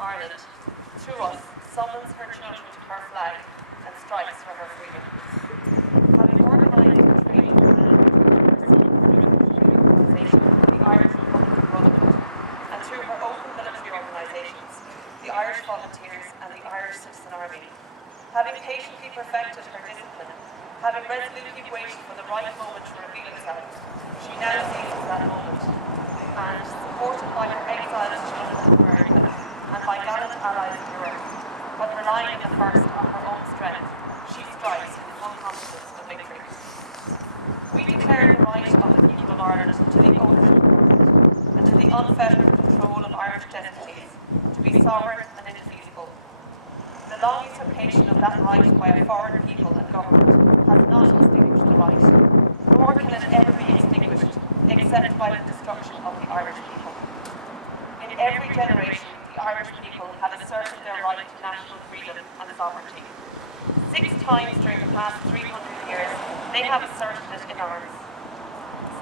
Ireland, through us, summons her children to her flag and strikes for her freedom. Having organised and trained the Irish Republican Brotherhood, and through her open military organisations, the Irish Volunteers and the Irish Citizen Army, having patiently perfected her discipline, having resolutely waited for the right moment to reveal itself, she now seizes that moment, and, supported by her exiled children in America and by gallant allies in Europe, but relying at the first on her own strength, she strikes in full confidence of victory. We declare the right of the people of Ireland to the ownership of Ireland and to the unfettered control of Irish destinies, to be sovereign and indefeasible. The long usurpation of that right by a foreign people and government has not extinguished the right, nor can it ever be extinguished except by the destruction of the Irish people. In every generation, the Irish people have asserted their right to national freedom and sovereignty. 6 times during the past 300 years, they have asserted it in arms.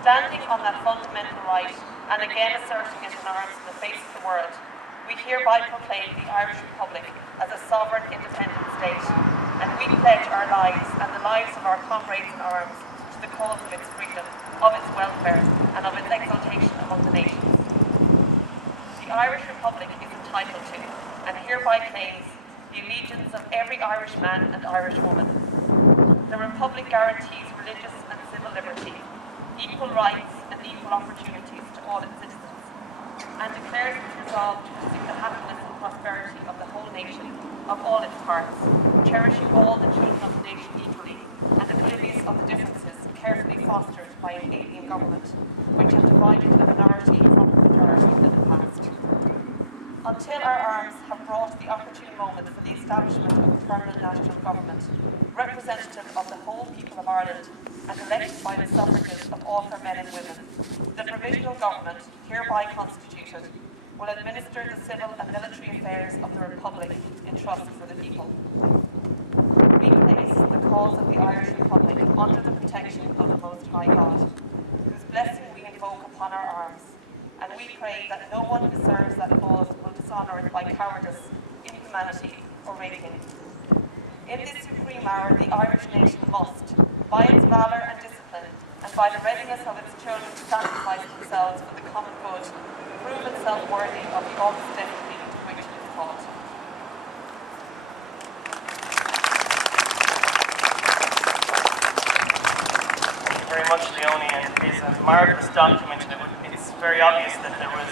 Standing on that fundamental right, and again asserting it in arms in the face of the world, we hereby proclaim the Irish Republic as a sovereign, independent state, and we pledge our lives and the lives of our comrades in arms to the cause of its freedom, of its welfare, and of its exaltation among the nations. The Irish Republic is entitled to, and hereby claims, the allegiance of every Irish man and Irish woman. The Republic guarantees religious and civil liberty, equal rights and equal opportunities to all its citizens, and declares its resolve to pursue the happiness and prosperity of the whole nation, of all its parts, cherishing all the children of the nation equally, and oblivious of the differences carefully fostered by an alien government, which have divided a minority from the majority in the past. Until our arms have brought the opportune moment for the establishment of a permanent national government, representative of the whole people of Ireland and elected by the suffrages of all her men and women, the provisional government, hereby constituted, will administer the civil and military affairs of the Republic in trust for the people. We place the cause of the Irish Republic under the protection of the Most High God, whose blessing we invoke upon our arms, and we pray that no one who serves that cause will dishonour it by cowardice, inhumanity, or rapine. In this supreme hour, the Irish nation must, by its valour and discipline, and by the readiness of its children to sacrifice themselves for the common good, prove itself worthy of the august destiny to which it is called. Thank you very much, Leonie, and it is a marvellous document, and it's very obvious that there was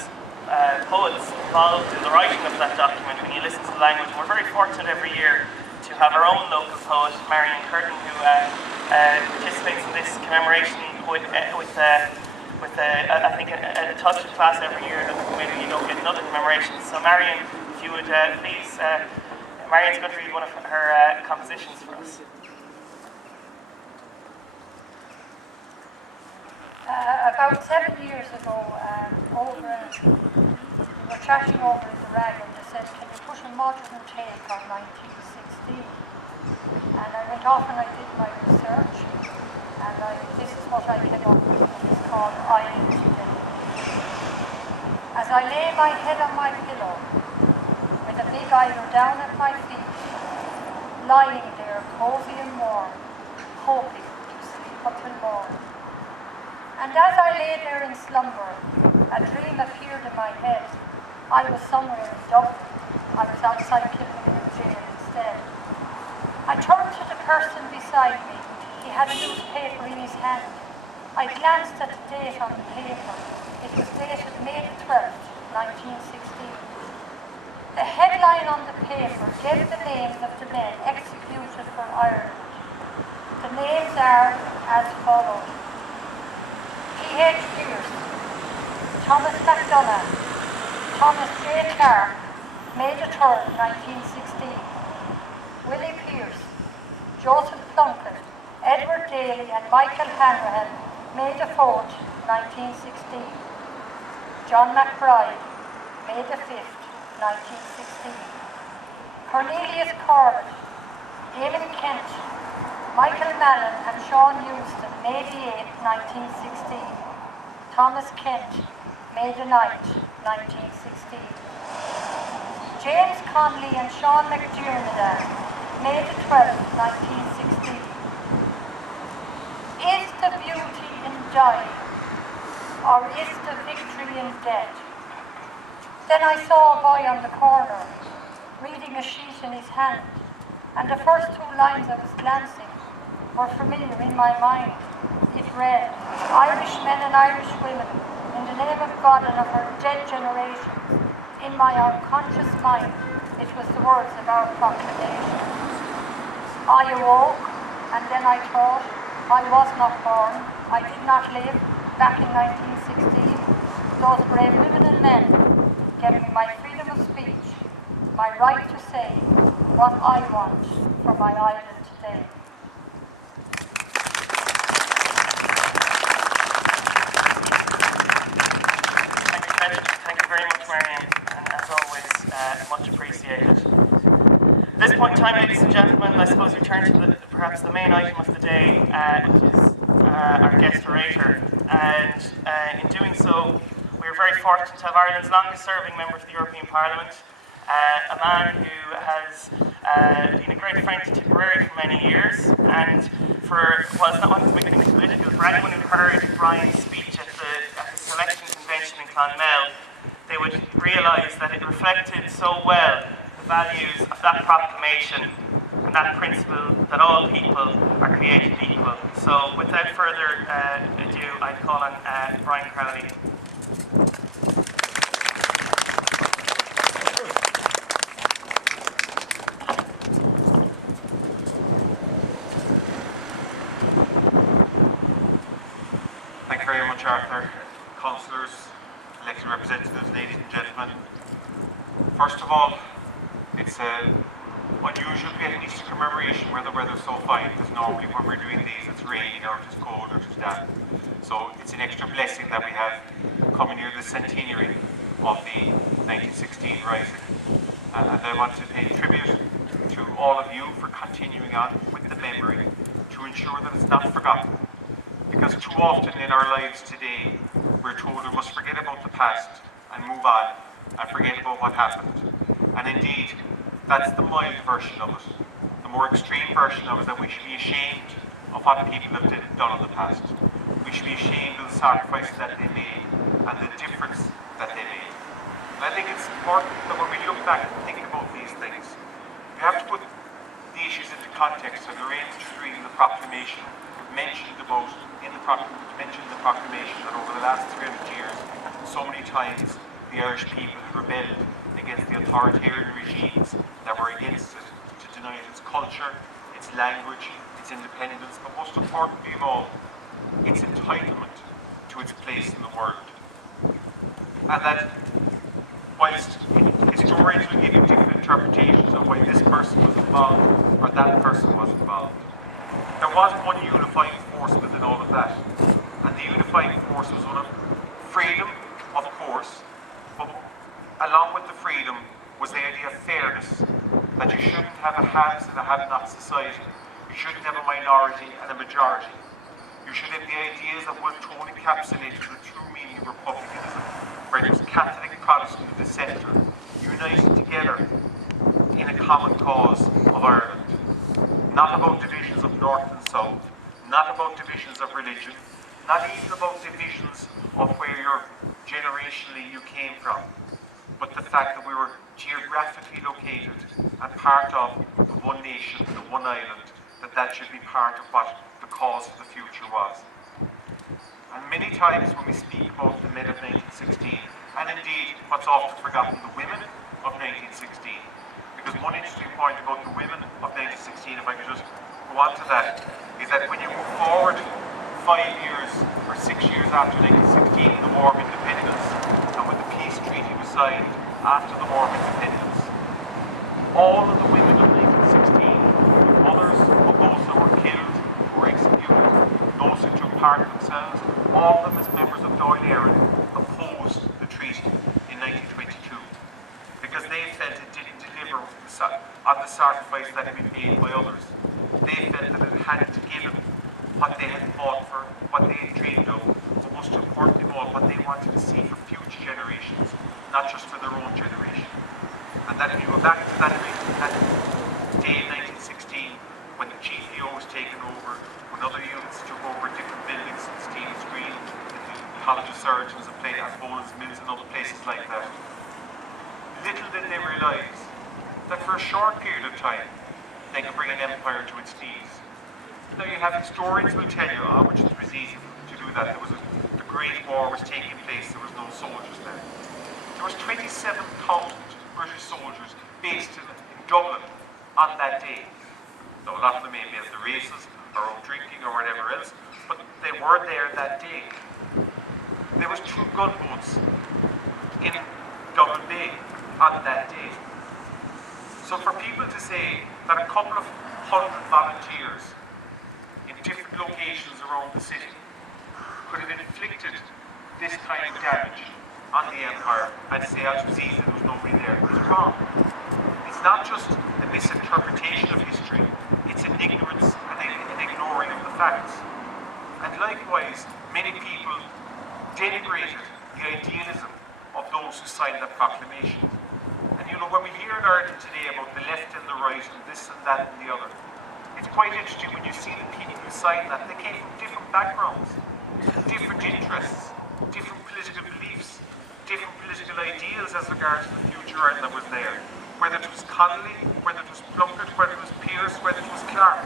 poets involved in the writing of that document when you listen to the language. We're very fortunate every year to have our own local poet, Marion Curtin, who participates in this commemoration with I think a touch of class every year that maybe you don't get another commemoration. So Marion, if you would please, Marion's going to read one of her compositions for us. About 7 years ago, we were chatting over in the rag, and they said, can you put a modern take on 1916? And I went off and I did my research, and this is what I came up with. It's called I Am Today. As I lay my head on my pillow, with a big eider down at my feet, lying there cozy and warm, hoping to sleep until morn. And as I lay there in slumber, a dream appeared in my head. I was somewhere in Dublin. I was outside Templemore jail instead. I turned to the person beside me. He had a newspaper in his hand. I glanced at the date on the paper. It was dated May the 12th, 1916. The headline on the paper gave the names of the men executed for Ireland. The names are as follows: P.H. Pearce, Thomas MacDonagh, Thomas J. Clark, May the 3rd, 1916, Willie Pearce, Joseph Plunkett, Edward Daly and Michael Hanrahan, May the 4th, 1916, John McBride, May the 5th, 1916, Cornelius Corbett, Damon Kent, Michael Mallon and Sean Houston, May the 8th, 1916. Thomas Kent, May the 9th, 1916. James Connolly and Sean McDermott, May the 12th, 1916. Is the beauty in dying, or is the victory in death? Then I saw a boy on the corner, reading a sheet in his hand, and the first two lines I was glancing were familiar in my mind. It read, Irish men and Irish women, in the name of God and of our dead generations. In my unconscious mind, it was the words of our proclamation. I awoke, and then I thought, I was not born, I did not live back in 1916. Those brave women and men gave me my freedom of speech, my right to say what I want for my island today. Thank you very much, Marianne, and as always, much appreciated. At this point in time, ladies and gentlemen, I suppose we turn to perhaps the main item of the day, which is our guest orator. And in doing so, we are very fortunate to have Ireland's longest-serving member of the European Parliament, a man who has been a great friend to Tipperary for many years, and whilst not wanting to make anything political, for anyone who heard Brian's speech at his selection convention in Clonmel, they would realise that it reflected so well the values of that proclamation and that principle that all people are created equal. So without further ado, I'd call on Brian Crowley. Thank you very much, Arthur. Councillors, elected representatives, ladies and gentlemen. First of all, it's unusual to get an Easter commemoration where the weather's so fine, because normally when we're doing these it's raining or it's cold or it's damp. So it's an extra blessing that we have coming near the centenary of the 1916 Rising. And I want to pay tribute to all of you for continuing on with the memory to ensure that it's not forgotten. Because too often in our lives today, we're told we must forget about the past and move on and forget about what happened. And indeed, that's the mild version of it. The more extreme version of it is that we should be ashamed of what people have done in the past. We should be ashamed of the sacrifices that they made and the difference that they made. And I think it's important that when we look back and think about these things, we have to put the issues into context. So Lorraine was just reading the proclamation, mentioned the proclamation that over the last 300 years, so many times the Irish people have rebelled against the authoritarian regimes that were against it, to deny it its culture, its language, its independence, but most importantly of all, its entitlement to its place in the world. And that whilst historians will give you different interpretations of why this person was involved or that person was involved, there was one unifying force within all of that. And the unifying force was one of freedom, of course, but along with the freedom was the idea of fairness, that you shouldn't have a haves and a have-not society. You shouldn't have a minority and a majority. You should have the ideas that were totally encapsulated in the true meaning of republicanism, where it was Catholic, Protestant, and dissenter, united together in a common cause of Ireland. Not about divisions of north and south, not about divisions of religion, not even about divisions of where generationally you came from, but the fact that we were geographically located and part of the one nation, the one island, that should be part of what the cause of the future was. And many times when we speak about the men of 1916, and indeed what's often forgotten, the women of 1916, because one interesting point about the women of 1916, if I could just go on to that, is that when you move forward 5 years or 6 years after 1916, the War of Independence, and when the peace treaty was signed after the War of Independence, all of the women of 1916, mothers of those that were killed, who were executed, those who took part themselves, all of them as members of Dáil Éireann opposed the treaty in 1922, because they felt it didn't deliver on the sacrifice that had been made by others. They felt that it hadn't given what they had fought for, what they had dreamed of, but most importantly of all, what they wanted to see for future generations, not just for their own generation. And that if you go back to that day in 1916, when the GPO was taken over, when other units took over different buildings in Stephen's Green, in the College of Surgeons and played at Boland's Mills and other places like that, little did they realise that for a short period of time, they could bring an empire to its knees. Now you have historians who will tell you, which it was easy to do that. The Great War was taking place, there was no soldiers there. There was 27,000 British soldiers based in Dublin on that day. Now a lot of them may be at the races, or out drinking, or whatever else, but they were there that day. There was 2 gunboats in Dublin Bay on that day. So for people to say that a couple of 100 volunteers in different locations around the city could have inflicted this kind of damage on the empire and say it was easy, there was nobody there, it's wrong. It's not just a misinterpretation of history, it's an ignorance and an ignoring of the facts. And likewise, many people denigrated the idealism of those who signed that proclamation. And you know, when we hear in Ireland today about the left and the right and this and that and the other, it's quite interesting when you see the people who signed that. They came from different backgrounds, different interests, different political beliefs, different political ideals as regards to the future Ireland that was there. Whether it was Connolly, whether it was Plunkett, whether it was Pearse, whether it was Clark.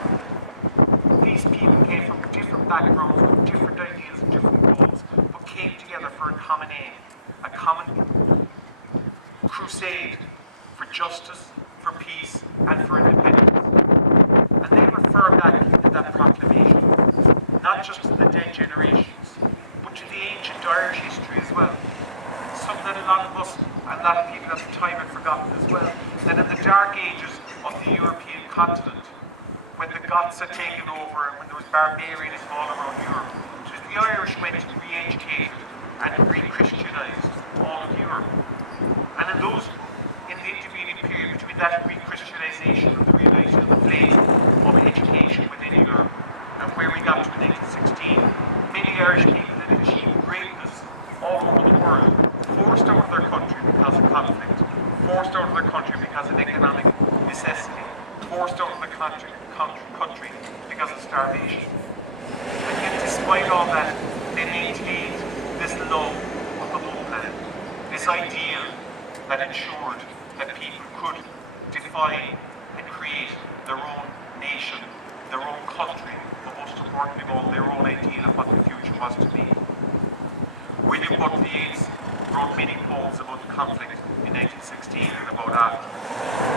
These people came from different backgrounds, with different ideas and different goals, but came together for a common aim, a common crusade for justice, for peace, and for independence. And they refer back to that proclamation, not just to the dead generations, but to the ancient Irish history as well. Something that a lot of us, a lot of people at the time had forgotten as well, that in the dark ages of the European continent, when the Goths had taken over and when there was barbarianism all around Europe, it was the Irish went and re-educated and re-Christianized all of Europe. And in the intervening period between that re-Christianization and the realization of the flame of education within Europe and where we got to in 1916, many Irish people that achieved greatness all over the world, forced out of their country because of conflict, forced out of their country because of economic necessity, forced out of the country because of starvation. And yet despite all that, they maintained this love of the homeland, this ideal that ensured that people could define and create their own nation, their own country, but most importantly of all, their own ideal of what the future was to be. William Butler Yeats wrote many poems about the conflict in 1916 and about after.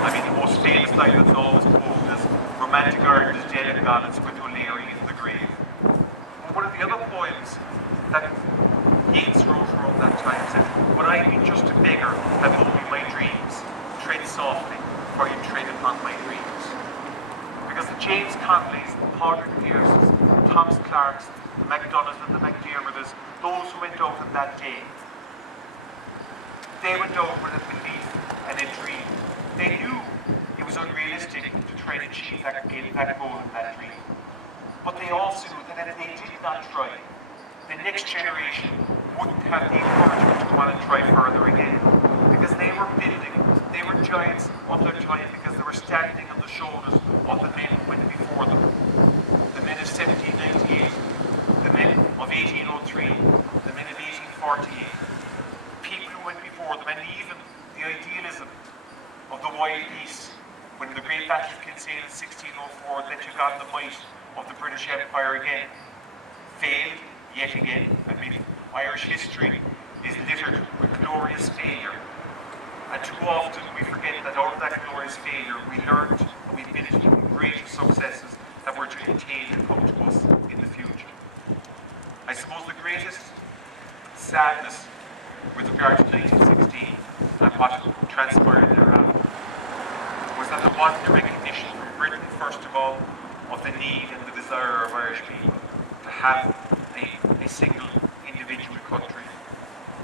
I mean, the most famous line that's always quoted is, "Romantic Ireland is dead and gone, it's with O'Leary in the grave." But one of the other poems that Yeats wrote around that time said, "Would I be just a beggar that owed me my dreams? Tread softly, for you tread upon my dreams." Because the James Connollys, the Padraig Pearses, the Thomas Clarks, the MacDonaghs and the McDermotts, those who went out on that day, they went out with a belief and a dream. They knew it was unrealistic to try and achieve that goal and that dream. But they also knew that if they did not try, the next generation wouldn't have the encouragement to want to try further again. Because they were building, they were giants of their time because they were standing on the shoulders of the men who went before them. The men of 1798, the men of 1803, the men of 1848. People who went before them, and even the idealism of the Wild East, when the Great Battle of Kinsale in 1604 that took on the might of the British Empire again, failed yet again. I mean, Irish history is littered with glorious failure. And too often we forget that out of that glorious failure we learned and we built greater successes that were to attain and come to us in the future. I suppose the greatest sadness with regard to 1916 and what transpired thereafter was that there wasn't a recognition from Britain, first of all, of the need and the desire of Irish people to have a single individual country.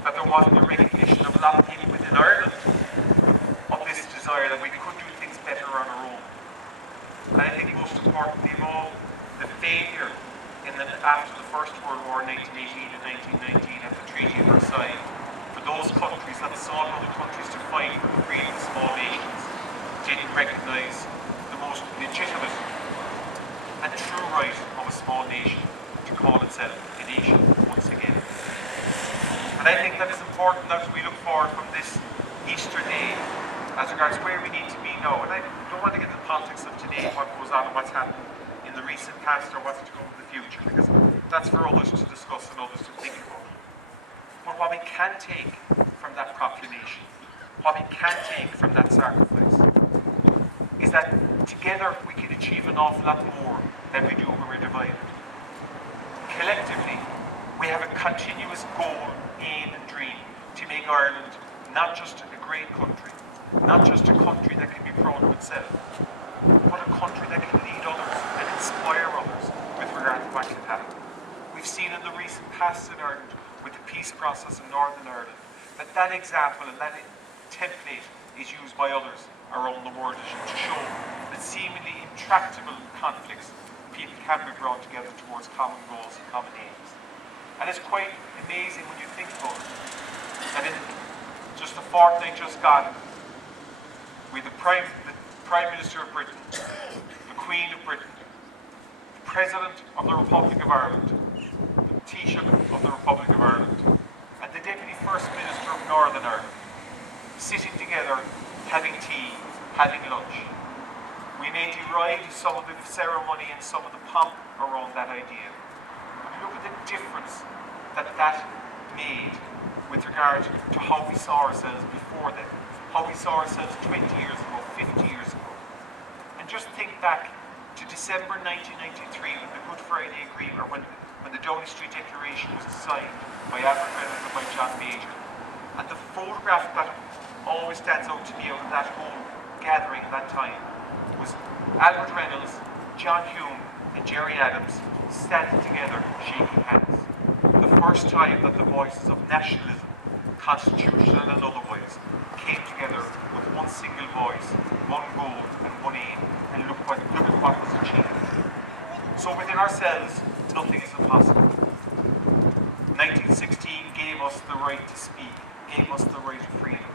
That there wasn't a recognition of a lot of people within Ireland of this desire that we could do things better on our own. And I think most importantly of all, the failure after the First World War in 1918 and 1919 at the Treaty of Versailles, for those countries that sought other countries to fight for the freedom of small nations recognise the most legitimate and true right of a small nation to call itself a nation once again. And I think that it's important that we look forward from this Easter day as regards where we need to be now. And I don't want to get into the politics of today, what goes on and what's happened in the recent past or what's to come in the future, because that's for others to discuss and others to think about. But what we can take from that proclamation, what we can take from that sacrifice, is that together we can achieve an awful lot more than we do when we're divided. Collectively, we have a continuous goal, aim and dream to make Ireland not just a great country, not just a country that can be proud of itself, but a country that can lead others and inspire others with regard to what can happen. We've seen in the recent past in Ireland with the peace process in Northern Ireland that example and that template is used by others around the world to show that seemingly intractable conflicts, people can be brought together towards common goals and common aims. And it's quite amazing when you think about it, that in just the fortnight just gone, with the Prime Minister of Britain, the Queen of Britain, the President of the Republic of Ireland, the Taoiseach of the Republic of Ireland, and the Deputy First Minister of Northern Ireland, sitting together, having tea, having lunch. We may deride some of the ceremony and some of the pomp around that idea. Look at the difference that made with regard to how we saw ourselves before then, how we saw ourselves 20 years ago, 50 years ago. And just think back to December 1993 when the Good Friday Agreement, or when the Downing Street Declaration was signed by Albert Reynolds and by John Major. And the photograph that always stands out to me out of that whole gathering at that time was Albert Reynolds, John Hume and Gerry Adams standing together, shaking hands. The first time that the voices of nationalism, constitutional and otherwise, came together with one single voice, one goal and one aim, and look at what was achieved. So within ourselves, nothing is impossible. 1916 gave us the right to speak, gave us the right of freedom.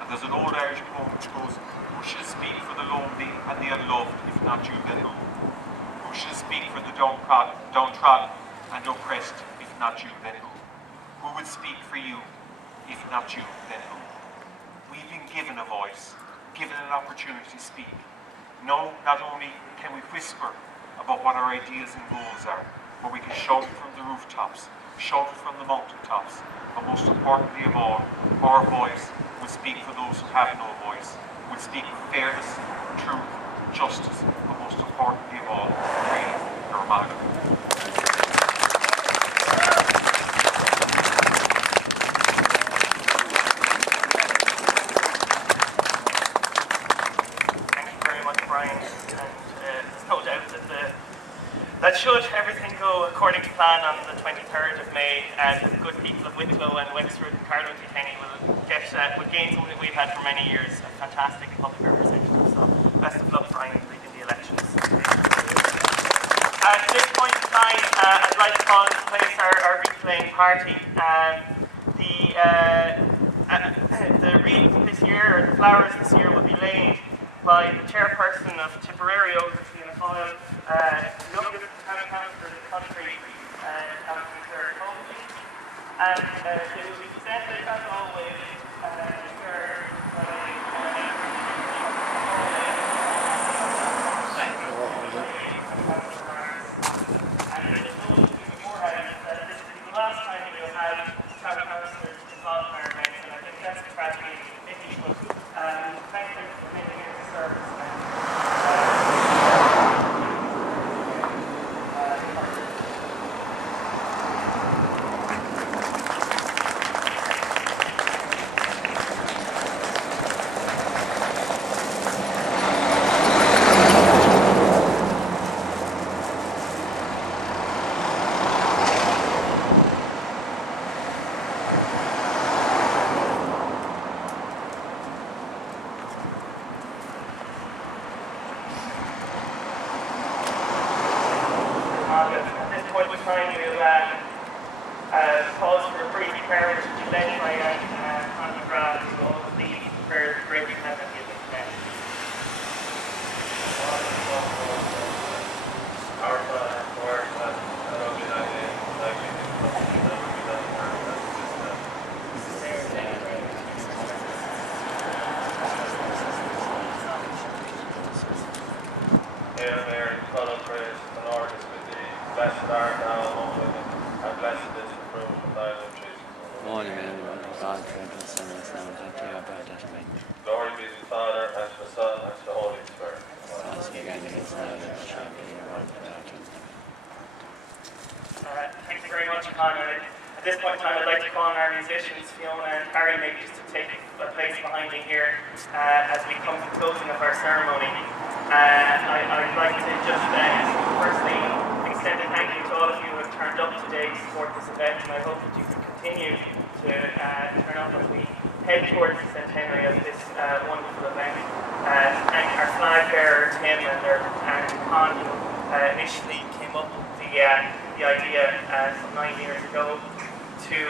And there's an old Irish poem which goes, "Who shall speak for the lonely and the unloved, if not you then who? Who shall speak for the downtrodden and oppressed, if not you then who? Who would speak for you, if not you then who?" We've been given a voice, given an opportunity to speak. No, not only can we whisper about what our ideas and goals are, but we can shout it from the rooftops, shout it from the mountaintops, but most importantly of all, our voice will speak for those who have no voice, will speak with fairness, truth, justice, but most importantly of all, freedom, the remarkable. That should everything go according to plan on the 23rd of May, and the good people of Wicklow and Wexford and Carlow and Kenny will gain something we've had for many years, a fantastic public representative. So best of luck, Brian, in the elections. At this point in time, I'd like to call into place our reclaim party. The wreath this year, or the flowers this year, will be laid by the chairperson of Tipperary, Fianna Fáil, youngest county councillor in the country, Councillor Claire Colby, and it will be presented as always last time we'll have town councillors involved in our events, and I think that's the tragedy. Maybe you should thank them for making it a service. At this point in time, we'll pause for a brief prayer, which will be led by Connie Grant, who will lead the prayer of the great humanity of the At this point in time, I'd like to call on our musicians, Fiona and Harry, maybe just to take a place behind me here as we come to the closing of our ceremony. I'd like to just firstly extend a thank you to all of you who have turned up today to support this event, and I hope that you can continue to turn up as we head towards the centenary of this wonderful event. Thank our flag bearer, Tim, and Con, who initially came up with the idea some 9 years ago, to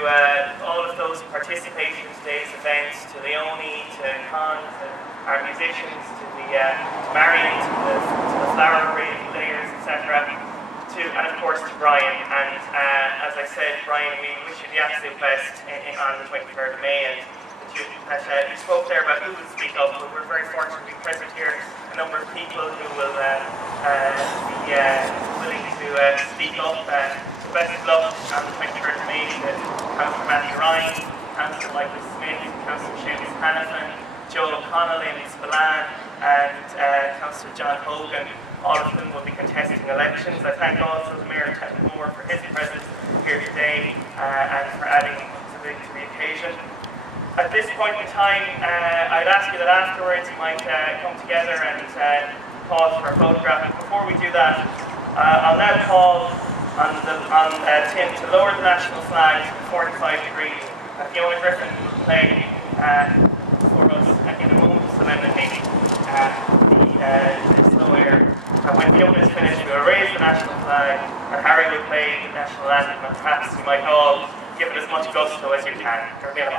all of those who participated in today's event, to Leonie, to Con, to our musicians, to Marion, to the flower layers, etc., and of course to Brian. And as I said, Brian, we wish you the absolute best on the 23rd of May. And that you spoke there about who will speak up, but we're very fortunate to be present here. A number of people who will be willing to speak up. Best of luck on the 23rd of May to Councillor Matthew Ryan, Councillor Michael Smith, Councillor Seamus Hannafin, Joe O'Connell, Amy Spillane, and Councillor John Hogan. All of them will be contesting elections. I thank also the Mayor of Templemore for his presence here today and for adding to the occasion. At this point in time, I'd ask you that afterwards you might come together and pause for a photograph. And before we do that, I'll now call on Tim to lower the national flag to 45 degrees. Fiona Griffin will play for us in a moment of solemnity the slow air. And when Fiona is finished, we will raise the national flag and Harry will play the national anthem, and perhaps you might all give it as much gusto as you can. Here we go.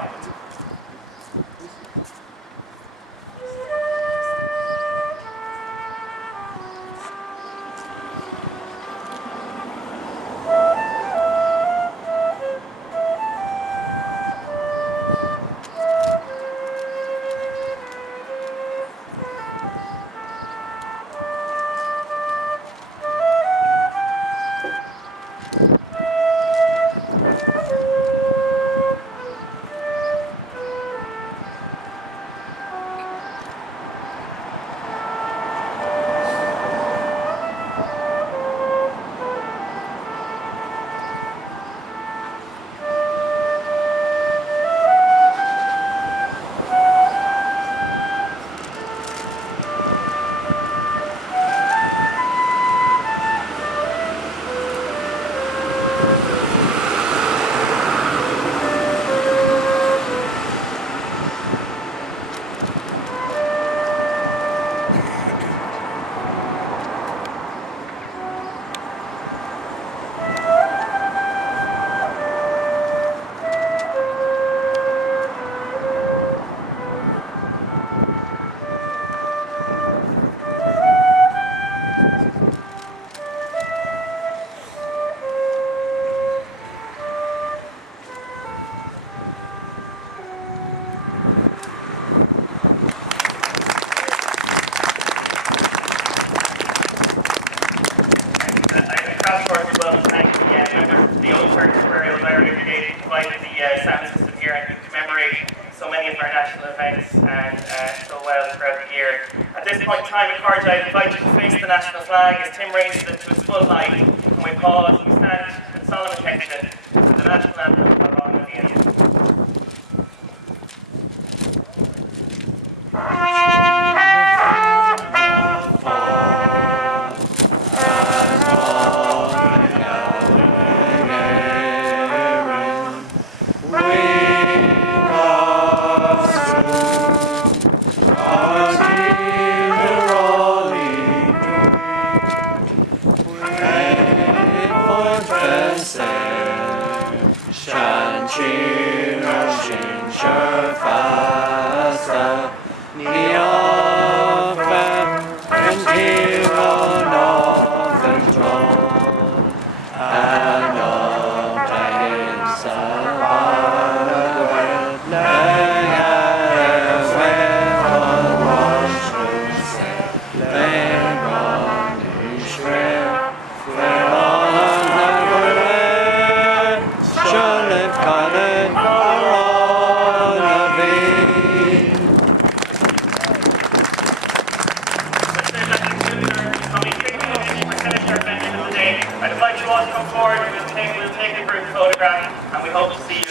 Sound system here and commemorate so many of our national events and so well throughout the year. At this point in time, I invite you to face the national flag as Tim raises it to its full height, and we pause and we stand in solemn attention to the national anthem of Ireland.